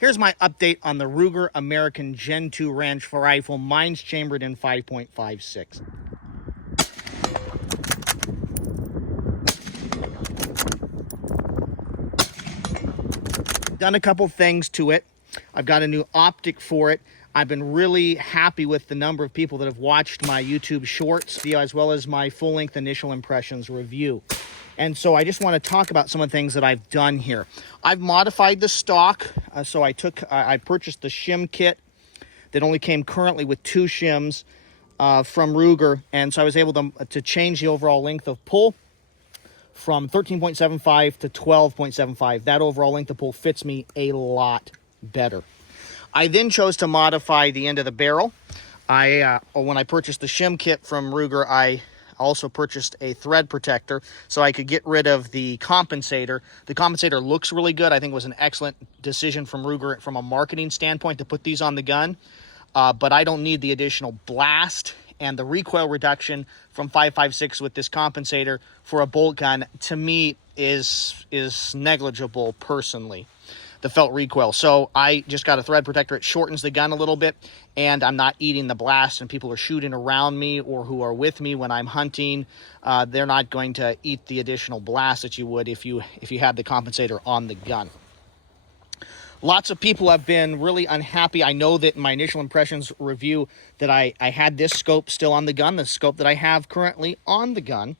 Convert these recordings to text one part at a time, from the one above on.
Here's my update on the Ruger American Gen 2 Range rifle. Mine's chambered in 5.56. Done a couple things to it. I've got a new optic for it. I've been really happy with the number of people that have watched my YouTube Shorts video as well as my full-length initial impressions review. And so I just want to talk about some of the things that I've done here. I've modified the stock. So I purchased the shim kit that only came currently with 2 shims from Ruger. And so I was able to change the overall length of pull from 13.75 to 12.75. That overall length of pull fits me a lot better. I then chose to modify the end of the barrel. When I purchased the shim kit from Ruger, I also purchased a thread protector so I could get rid of the compensator. The compensator looks really good. I think it was an excellent decision from Ruger from a marketing standpoint to put these on the gun. But I don't need the additional blast and the recoil reduction from 5.56 with this compensator for a bolt gun. To me is negligible personally, the felt recoil. So I just got a thread protector. It shortens the gun a little bit, and I'm not eating the blast, and people are shooting around me or who are with me when I'm hunting. They're not going to eat the additional blast that you would if you had the compensator on the gun. Lots of people have been really unhappy. I know that in my initial impressions review that I had this scope still on the gun, the scope that I have currently on the gun.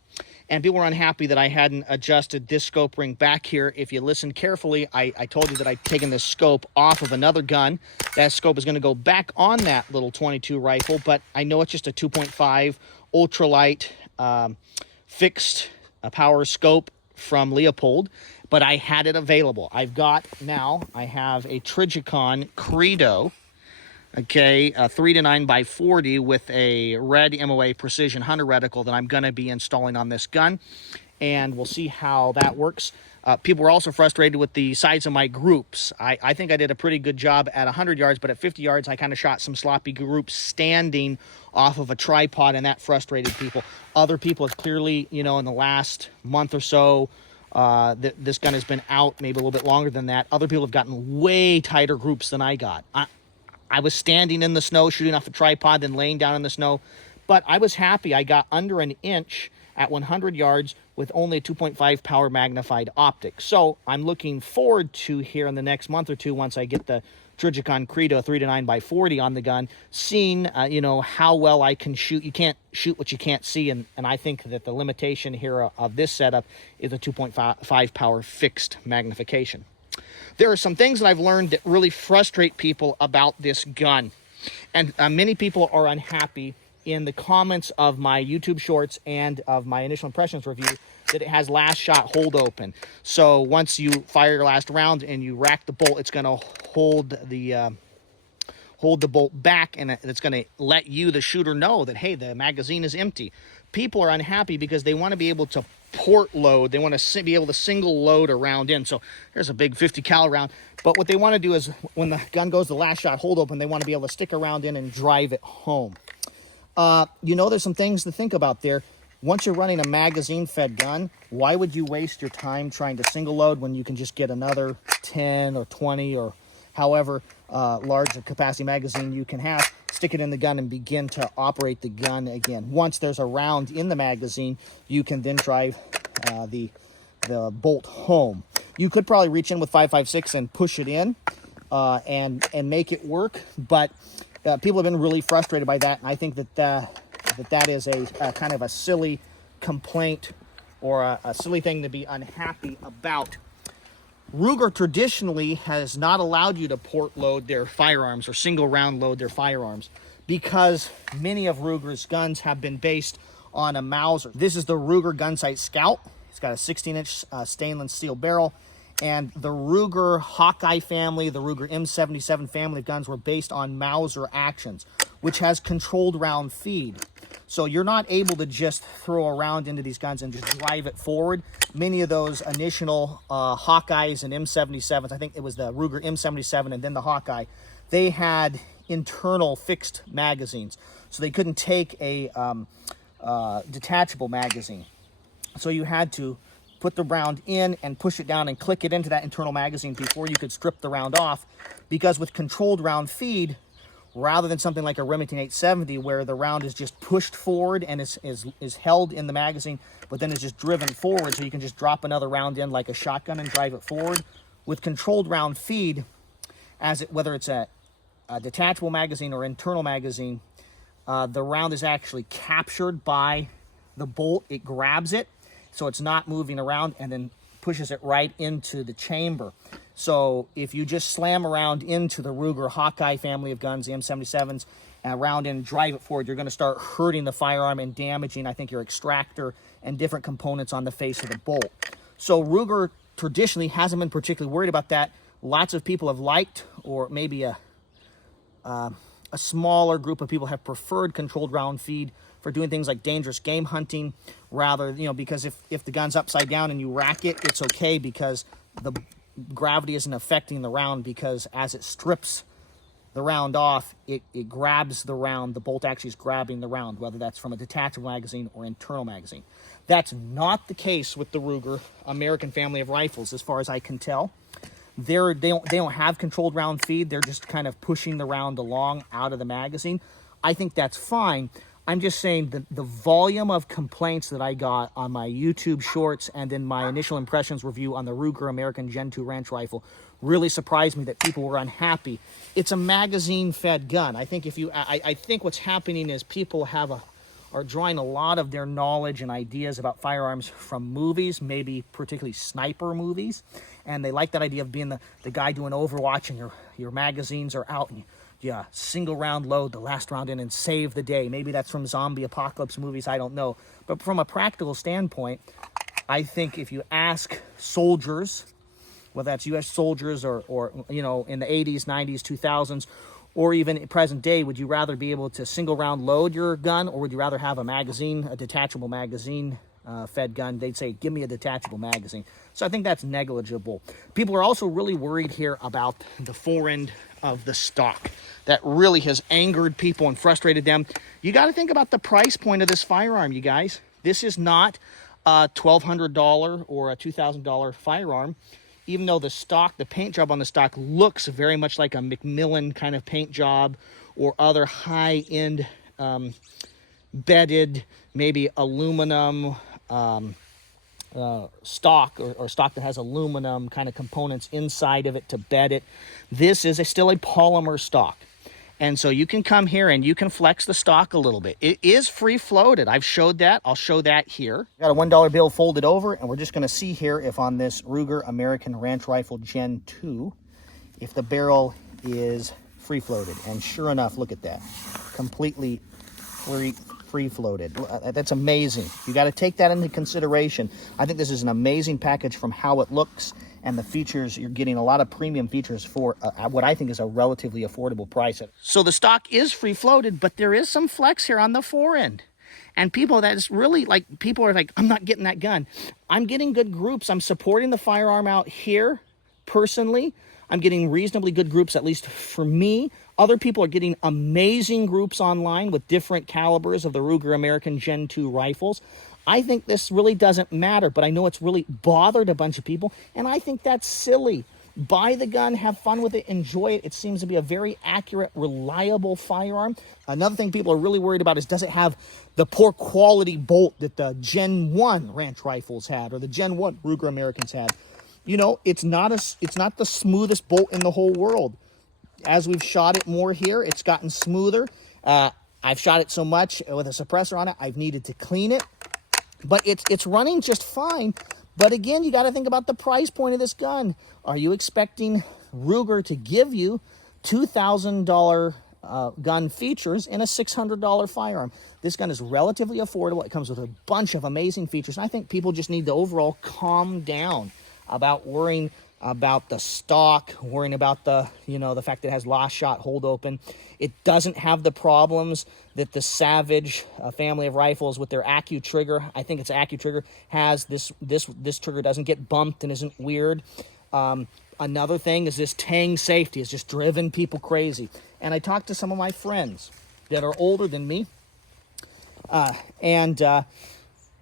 And people were unhappy that I hadn't adjusted this scope ring back here. If you listen carefully, I told you that I'd taken this scope off of another gun. That scope is going to go back on that little 22 rifle, but I know it's just a 2.5 ultralight fixed power scope from Leopold, but I had it available. I have a Trijicon Credo, okay, a 3-9 by 40 with a red MOA Precision Hunter reticle that I'm going to be installing on this gun, and we'll see how that works. People were also frustrated with the size of my groups. I think I did a pretty good job at 100 yards, but at 50 yards, I kind of shot some sloppy groups standing off of a tripod, and that frustrated people. Other people have clearly, in the last month or so, this gun has been out maybe a little bit longer than that. Other people have gotten way tighter groups than I got. I was standing in the snow, shooting off a tripod, then laying down in the snow. But I was happy. I got under an inch at 100 yards with only a 2.5 power magnified optic. So I'm looking forward to here in the next month or two, once I get the Trijicon Credo 3-9 by 40 on the gun, seeing, how well I can shoot. You can't shoot what you can't see. And I think that the limitation here of this setup is a 2.5 power fixed magnification. There are some things that I've learned that really frustrate people about this gun. And many people are unhappy in the comments of my YouTube Shorts and of my initial impressions review that it has last shot hold open. So once you fire your last round and you rack the bolt, it's going to hold the bolt back, and it's going to let you, the shooter, know that, hey, the magazine is empty. People are unhappy because they want to be able to port load. They want to be able to single load a round in. So there's a big 50 cal round. But what they want to do is when the gun goes the last shot hold open, they want to be able to stick a round in and drive it home. There's some things to think about there. Once you're running a magazine-fed gun, why would you waste your time trying to single load when you can just get another 10 or 20 or however large a capacity magazine you can have, stick it in the gun and begin to operate the gun again. Once there's a round in the magazine, you can then drive the bolt home. You could probably reach in with 5.56 and push it in and make it work, but people have been really frustrated by that, and I think that is a kind of a silly complaint or a silly thing to be unhappy about. Ruger traditionally has not allowed you to port load their firearms or single round load their firearms because many of Ruger's guns have been based on a Mauser. This is the Ruger Gunsight Scout. It's got a 16-inch stainless steel barrel. And the Ruger Hawkeye family, the Ruger M77 family of guns were based on Mauser actions, which has controlled round feed. So you're not able to just throw a round into these guns and just drive it forward. Many of those initial Hawkeyes and M77s, I think it was the Ruger M77 and then the Hawkeye, they had internal fixed magazines. So they couldn't take a detachable magazine. So you had to put the round in and push it down and click it into that internal magazine before you could strip the round off because with controlled round feed, rather than something like a Remington 870 where the round is just pushed forward and is held in the magazine, but then is just driven forward so you can just drop another round in like a shotgun and drive it forward. With controlled round feed, whether it's a detachable magazine or internal magazine, the round is actually captured by the bolt. It grabs it, so it's not moving around, and then pushes it right into the chamber. So if you just slam around into the Ruger Hawkeye family of guns, the M77s, around and drive it forward, you're going to start hurting the firearm and damaging, I think, your extractor and different components on the face of the bolt. So Ruger traditionally hasn't been particularly worried about that. Lots of people have liked, or maybe a smaller group of people have preferred controlled round feed for doing things like dangerous game hunting, rather, because if the gun's upside down and you rack it, it's okay because the gravity isn't affecting the round, because as it strips the round off, it grabs the round. The bolt actually is grabbing the round, whether that's from a detachable magazine or internal magazine. That's not the case with the Ruger American family of rifles, as far as I can tell. They don't have controlled round feed. They're just kind of pushing the round along out of the magazine. I think that's fine. I'm just saying that the volume of complaints that I got on my YouTube shorts and in my initial impressions review on the Ruger American Gen 2 ranch rifle really surprised me that people were unhappy. It's a magazine-fed gun. I think I think what's happening is people are drawing a lot of their knowledge and ideas about firearms from movies, maybe particularly sniper movies, and they like that idea of being the guy doing Overwatch and your magazines are out and yeah, single round load, the last round in, and save the day. Maybe that's from zombie apocalypse movies, I don't know. But from a practical standpoint, I think if you ask soldiers, whether that's U.S. soldiers or in the 80s, 90s, 2000s, or even in present day, would you rather be able to single round load your gun, or would you rather have a detachable magazine fed gun? They'd say, give me a detachable magazine. So I think that's negligible. People are also really worried here about the forend of the stock. That really has angered people and frustrated them. You got to think about the price point of this firearm, you guys. This is not a $1,200 or a $2,000 firearm, even though the paint job on the stock looks very much like a Macmillan kind of paint job or other high-end bedded, maybe aluminum stock or stock that has aluminum kind of components inside of it to bed it. This is still a polymer stock. And so you can come here and you can flex the stock a little bit. It is free floated. I've showed that. I'll show that here. Got a $1 bill folded over, and we're just going to see here if on this Ruger American Ranch Rifle Gen 2, if the barrel is free floated. And sure enough, look at that. Completely free floated. That's amazing. You got to take that into consideration. I think this is an amazing package from how it looks and the features. You're getting a lot of premium features for what I think is a relatively affordable price. So the stock is free floated, but there is some flex here on the forend. And people are like, I'm not getting that gun. I'm getting good groups. I'm supporting the firearm out here personally. I'm getting reasonably good groups, at least for me. Other people are getting amazing groups online with different calibers of the Ruger American Gen 2 rifles. I think this really doesn't matter, but I know it's really bothered a bunch of people, and I think that's silly. Buy the gun, have fun with it, enjoy it. It seems to be a very accurate, reliable firearm. Another thing people are really worried about is, does it have the poor quality bolt that the Gen 1 ranch rifles had or the Gen 1 Ruger Americans had? It's not the smoothest bolt in the whole world. As we've shot it more here, it's gotten smoother. I've shot it so much with a suppressor on it, I've needed to clean it. But it's running just fine. But again, you got to think about the price point of this gun. Are you expecting Ruger to give you $2,000 gun features in a $600 firearm? This gun is relatively affordable. It comes with a bunch of amazing features. And I think people just need to overall calm down about worrying about the stock, worrying about the fact that it has last shot hold open. It doesn't have the problems that the Savage family of rifles with their Accu trigger, I think it's Accu trigger, has. This trigger doesn't get bumped and isn't weird. Another thing is this Tang safety has just driven people crazy. And I talked to some of my friends that are older than me,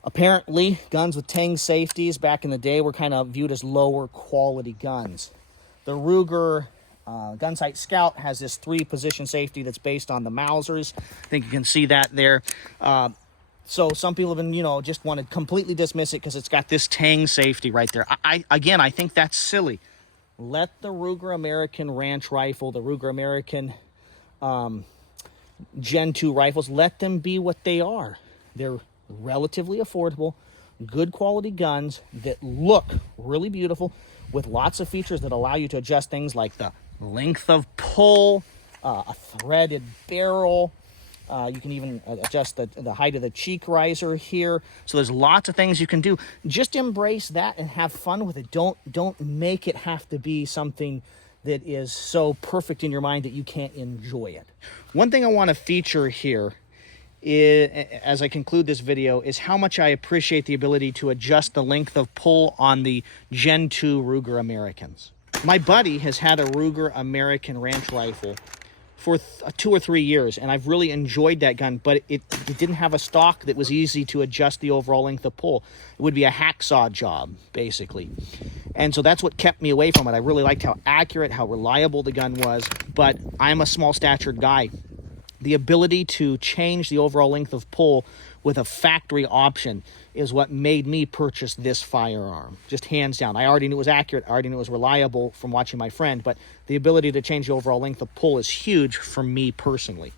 apparently, guns with Tang safeties back in the day were kind of viewed as lower quality guns. The Ruger Gunsight Scout has this 3-position safety that's based on the Mausers. I think you can see that there. So some people have been, just want to completely dismiss it because it's got this Tang safety right there. Again, I think that's silly. Let the Ruger American Ranch Rifle, the Ruger American Gen 2 rifles, let them be what they are. They're relatively affordable, good quality guns that look really beautiful with lots of features that allow you to adjust things like the length of pull, a threaded barrel. You can even adjust the height of the cheek riser here. So there's lots of things you can do. Just embrace that and have fun with it. Don't make it have to be something that is so perfect in your mind that you can't enjoy it. One thing I want to feature here is, as I conclude this video, is how much I appreciate the ability to adjust the length of pull on the Gen 2 Ruger Americans. My buddy has had a Ruger American Ranch Rifle for 2 or 3 years, and I've really enjoyed that gun, but it didn't have a stock that was easy to adjust the overall length of pull. It would be a hacksaw job, basically. And so that's what kept me away from it. I really liked how accurate, how reliable the gun was, but I'm a small-statured guy. The ability to change the overall length of pull with a factory option is what made me purchase this firearm, just hands down. I already knew it was accurate, I already knew it was reliable from watching my friend, but the ability to change the overall length of pull is huge for me personally.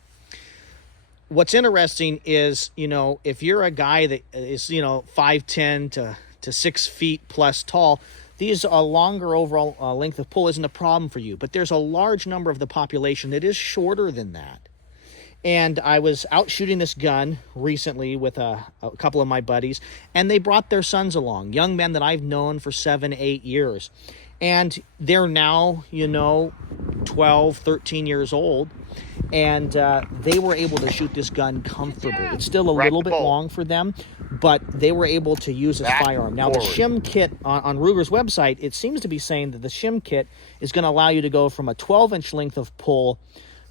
What's interesting is, if you're a guy that is, 5'10" to 6 feet plus tall, these longer overall length of pull isn't a problem for you, but there's a large number of the population that is shorter than that. And I was out shooting this gun recently with a couple of my buddies, and they brought their sons along, young men that I've known for 7, 8 years. And they're now, 12, 13 years old, and they were able to shoot this gun comfortably. It's still a little bit long for them, but they were able to use this firearm. Now, the shim kit on Ruger's website, it seems to be saying that the shim kit is going to allow you to go from a 12-inch length of pull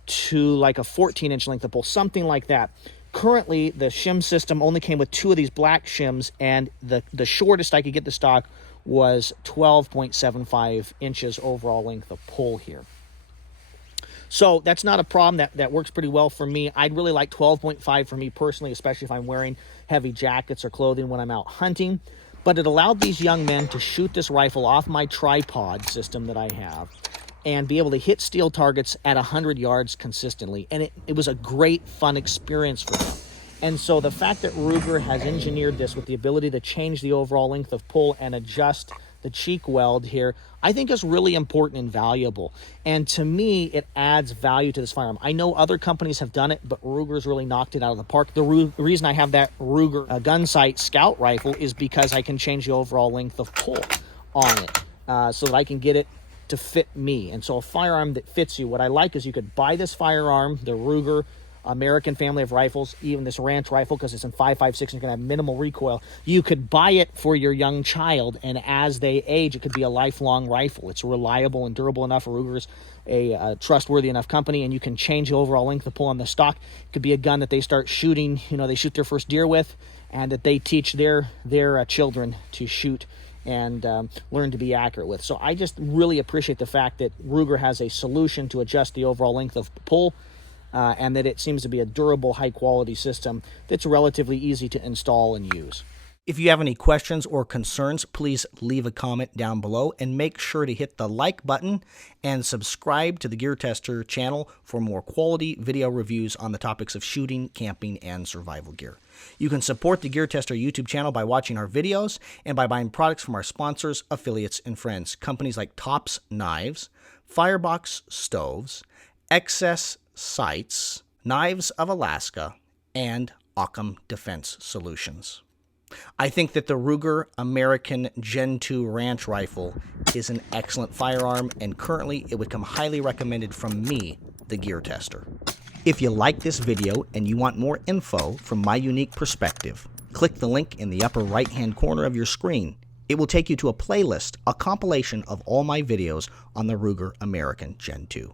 to like a 14-inch length of pull, something like that. Currently, the shim system only came with 2 of these black shims, and the shortest I could get the stock was 12.75 inches overall length of pull here. So that's not a problem. That works pretty well for me. I'd really like 12.5 for me personally, especially if I'm wearing heavy jackets or clothing when I'm out hunting. But it allowed these young men to shoot this rifle off my tripod system that I have and be able to hit steel targets at 100 yards consistently. And it was a great, fun experience for them. And so the fact that Ruger has engineered this with the ability to change the overall length of pull and adjust the cheek weld here, I think is really important and valuable. And to me, it adds value to this firearm. I know other companies have done it, but Ruger's really knocked it out of the park. The reason I have that Ruger Gunsight Scout rifle is because I can change the overall length of pull on it so that I can get it to fit me. And so a firearm that fits you, what I like is you could buy this firearm, the Ruger American family of rifles, even this ranch rifle, because it's in 5.56 and you're going to have minimal recoil. You could buy it for your young child, and as they age, it could be a lifelong rifle. It's reliable and durable enough. Ruger's a trustworthy enough company, and you can change the overall length of pull on the stock. It could be a gun that they start shooting, they shoot their first deer with, and that they teach their children to shoot and learn to be accurate with. So I just really appreciate the fact that Ruger has a solution to adjust the overall length of pull, and that it seems to be a durable, high-quality system that's relatively easy to install and use. If you have any questions or concerns, please leave a comment down below, and make sure to hit the like button and subscribe to the Gear Tester channel for more quality video reviews on the topics of shooting, camping, and survival gear. You can support the Gear Tester YouTube channel by watching our videos and by buying products from our sponsors, affiliates, and friends, companies like Tops Knives, Firebox Stoves, Excess Sights, Knives of Alaska, and Occam Defense Solutions. I think that the Ruger American Gen 2 Ranch Rifle is an excellent firearm, and currently it would come highly recommended from me, the Gear Tester. If you like this video and you want more info from my unique perspective, click the link in the upper right-hand corner of your screen. It will take you to a playlist, a compilation of all my videos on the Ruger American Gen 2.